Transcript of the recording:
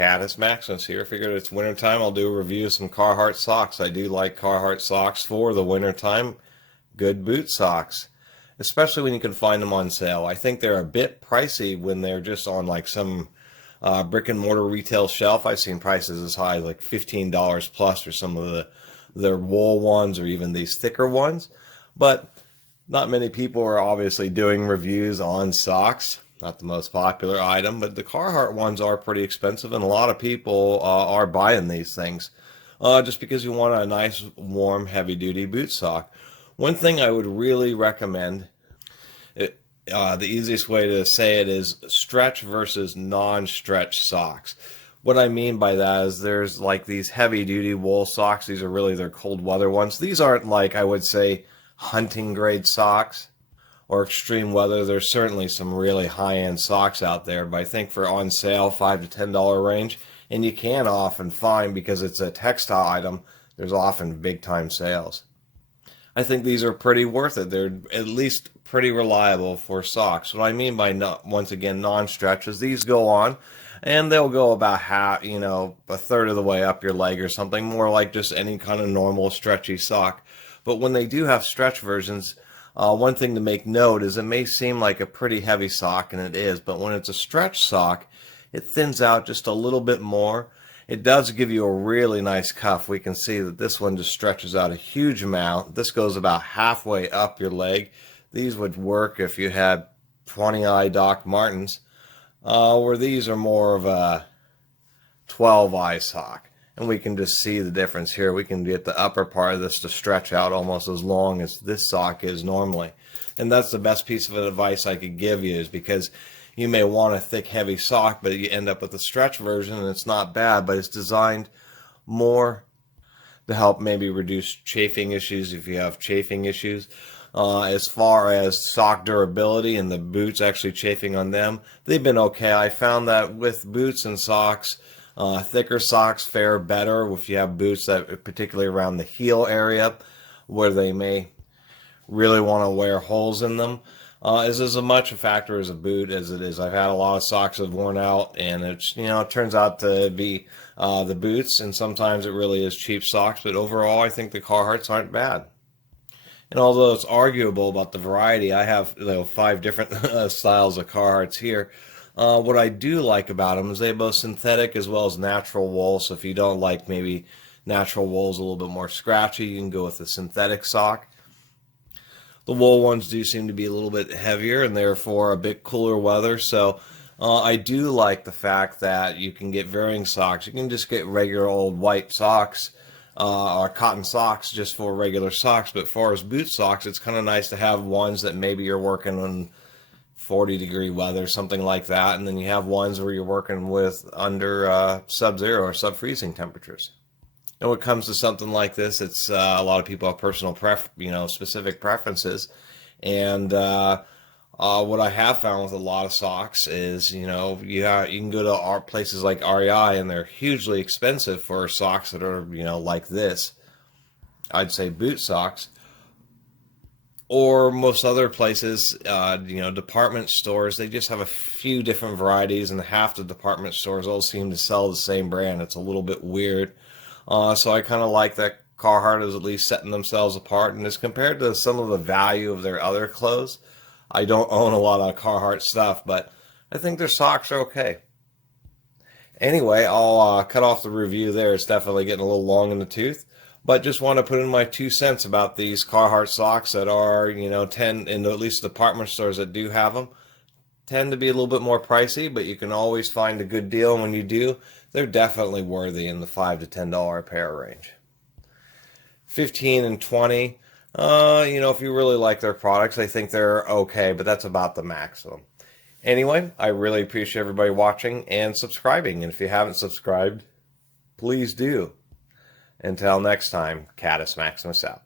Caddis Maximus here. Figured it's wintertime, I'll do a review of some Carhartt socks. I do like Carhartt socks for the wintertime. Good boot socks, especially when you can find them on sale. I think they're a bit pricey when they're just on like some brick and mortar retail shelf. I've seen prices as high as like $15 plus for some of the wool ones or even these thicker ones. But not many people are obviously doing reviews on socks. Not the most popular item, but the Carhartt ones are pretty expensive, and a lot of people are buying these things just because you want a nice, warm, heavy-duty boot sock. One thing I would really recommend, the easiest way to say it is stretch versus non-stretch socks. What I mean by that is there's like these heavy-duty wool socks. These are really their cold weather ones. These aren't like, I would say, hunting grade socks or extreme weather. There's certainly some really high-end socks out there, but I think for on sale, $5 to $10 range, and you can often find, because it's a textile item, there's often big-time sales. I think these are pretty worth it. They're at least pretty reliable for socks. What I mean by, once again, non-stretches, these go on, and they'll go about half, a third of the way up your leg or something, more like just any kind of normal stretchy sock. But when they do have stretch versions, one thing to make note is it may seem like a pretty heavy sock, and it is, but when it's a stretch sock, it thins out just a little bit more. It does give you a really nice cuff. We can see that this one just stretches out a huge amount. This goes about halfway up your leg. These would work if you had 20-eye Doc Martens, where these are more of a 12-eye sock. And we can just see the difference here. We can get the upper part of this to stretch out almost as long as this sock is normally. And that's the best piece of advice I could give you, is because you may want a thick, heavy sock, but you end up with a stretch version, and it's not bad, but it's designed more to help maybe reduce chafing issues if you have chafing issues. As far as sock durability and the boots actually chafing on them, they've been okay. I found that with boots and socks, thicker socks fare better if you have boots that, particularly around the heel area, where they may really want to wear holes in them. Is as much a factor as a boot as it is. I've had a lot of socks that have worn out, and it's it turns out to be the boots, and sometimes it really is cheap socks. But overall, I think the Carhartts aren't bad. And although it's arguable about the variety, I have 5 different styles of Carhartts here. What I do like about them is they have both synthetic as well as natural wool. So if you don't like maybe natural wool is a little bit more scratchy, you can go with a synthetic sock. The wool ones do seem to be a little bit heavier and therefore a bit cooler weather. So I do like the fact that you can get varying socks. You can just get regular old white socks or cotton socks just for regular socks. But as far as boot socks, it's kind of nice to have ones that maybe you're working on 40-degree weather, something like that, and then you have ones where you're working with under sub-zero or sub-freezing temperatures. And when it comes to something like this, it's a lot of people have personal specific preferences, and what I have found with a lot of socks is you can go to places like REI, and they're hugely expensive for socks that are like this. I'd say boot socks. Or most other places, department stores, they just have a few different varieties, and half the department stores all seem to sell the same brand. It's a little bit weird. So I kind of like that Carhartt is at least setting themselves apart. And as compared to some of the value of their other clothes, I don't own a lot of Carhartt stuff, but I think their socks are okay. Anyway, I'll cut off the review there. It's definitely getting a little long in the tooth. But just want to put in my 2 cents about these Carhartt socks that are, tend, in at least department stores that do have them, tend to be a little bit more pricey, but you can always find a good deal. And when you do, they're definitely worthy in the $5 to $10 pair range. 15 and 20, if you really like their products, I think they're okay, but that's about the maximum. Anyway, I really appreciate everybody watching and subscribing. And if you haven't subscribed, please do. Until next time, Caddis Maximus out.